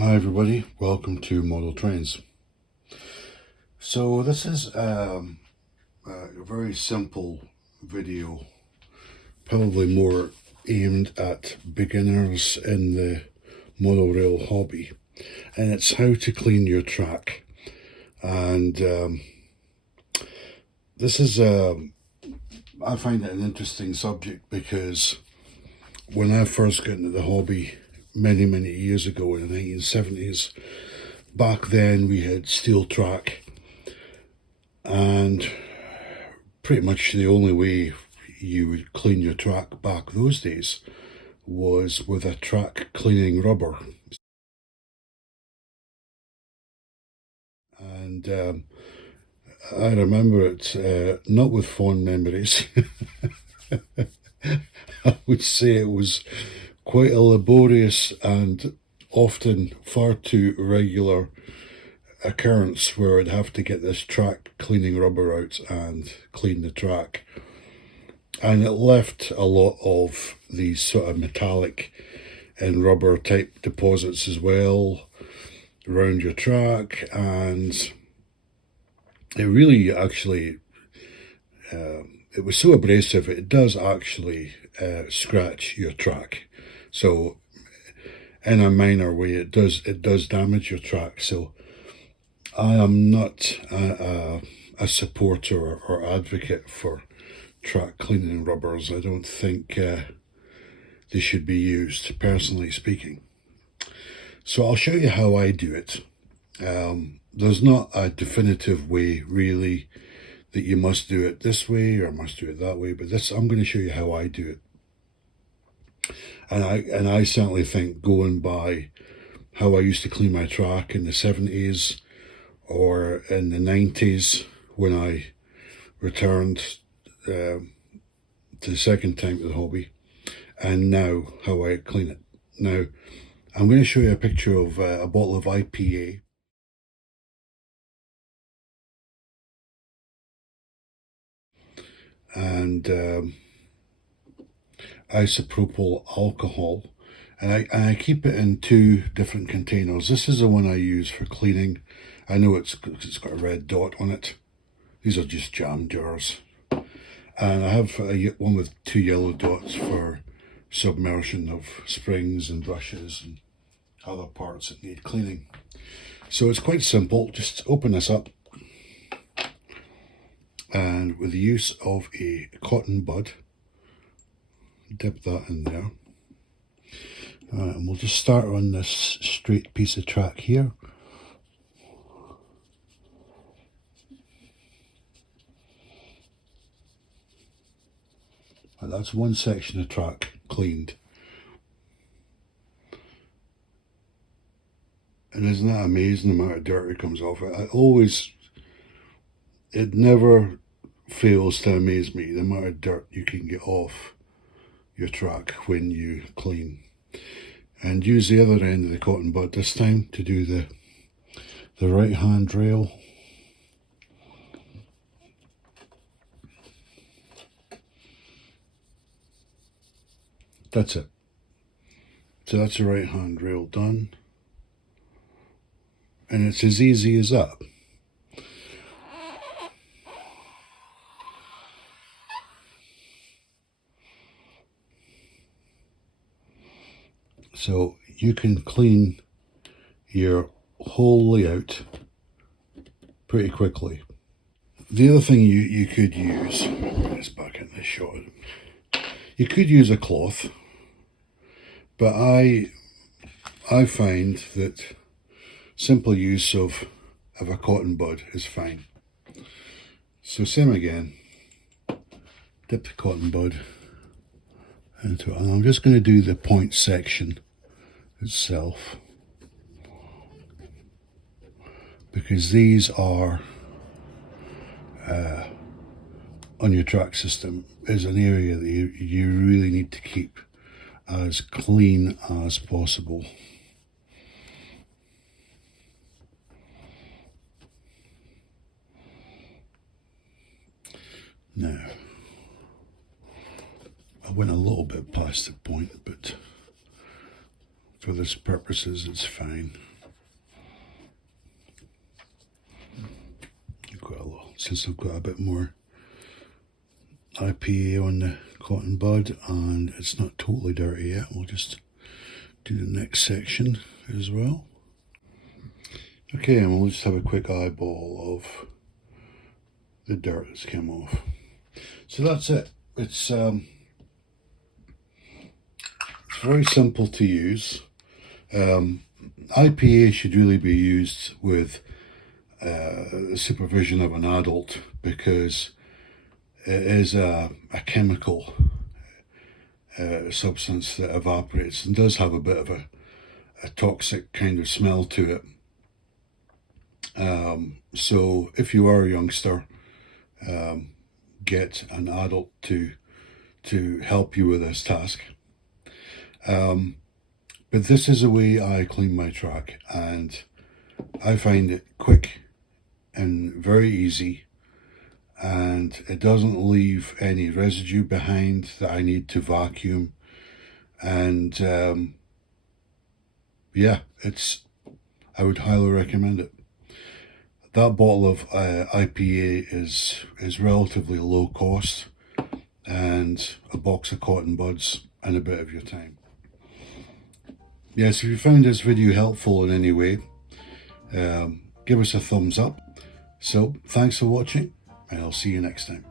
Hi everybody, welcome to Model Trains. So this is a very simple video, probably more aimed at beginners in the model rail hobby, and it's how to clean your track. And this is I find it an interesting subject because when I first got into the hobby many years ago in the 1970s, back then we had steel track, and pretty much the only way you would clean your track back those days was with a track cleaning rubber. And I remember it not with fond memories. I would say it was quite a laborious and often far too regular occurrence where I'd have to get this track cleaning rubber out and clean the track. And it left a lot of these sort of metallic and rubber type deposits as well around your track, and it really actually it was so abrasive it does actually scratch your track. So in a minor way it does damage your track. So I am not a supporter or advocate for track cleaning rubbers. I don't think they should be used, personally speaking. So I'll show you how I do it. There's not a definitive way really that you must do it this way or must do it that way, but I'm going to show you how I do it. And I certainly think going by how I used to clean my track in the 70s or in the 90s when I returned the second time to the hobby, and now how I clean it. Now, I'm going to show you a picture of a bottle of IPA. And isopropyl alcohol, and I keep it in two different containers. This is the one I use for cleaning. I know it's got a red dot on it. These are just jam jars. And I have one with two yellow dots for submersion of springs and brushes and other parts that need cleaning. So it's quite simple. Just open this up, and with the use of a cotton bud, dip that in there. And we'll just start on this straight piece of track here. And that's one section of track cleaned. And isn't that amazing the amount of dirt that comes off it? It never fails to amaze me the amount of dirt you can get off your track when you clean. And use the other end of the cotton bud this time to do the right hand rail. That's it. So that's the right hand rail done. And it's as easy as that. So you can clean your whole layout pretty quickly. The other thing you could use, bring this back in this shot, you could use a cloth, but I find that simple use of a cotton bud is fine. So same again, dip the cotton bud into it, and I'm just going to do the point section itself, because these are on your track system is an area that you really need to keep as clean as possible. Now, I went a little bit past the point, but for this purposes it's fine. since I've got a bit more IPA on the cotton bud and it's not totally dirty yet. We'll just do the next section as well. Okay, and we'll just have a quick eyeball of the dirt that's come off. So that's it. It's very simple to use. IPA should really be used with the supervision of an adult because it is a chemical substance that evaporates and does have a bit of a toxic kind of smell to it. So if you are a youngster, get an adult to help you with this task. But this is the way I clean my track, and I find it quick and very easy, and it doesn't leave any residue behind that I need to vacuum. And yeah, I would highly recommend it. That bottle of IPA is relatively low cost, and a box of cotton buds and a bit of your time. Yes, if you found this video helpful in any way, give us a thumbs up. So thanks for watching, and I'll see you next time.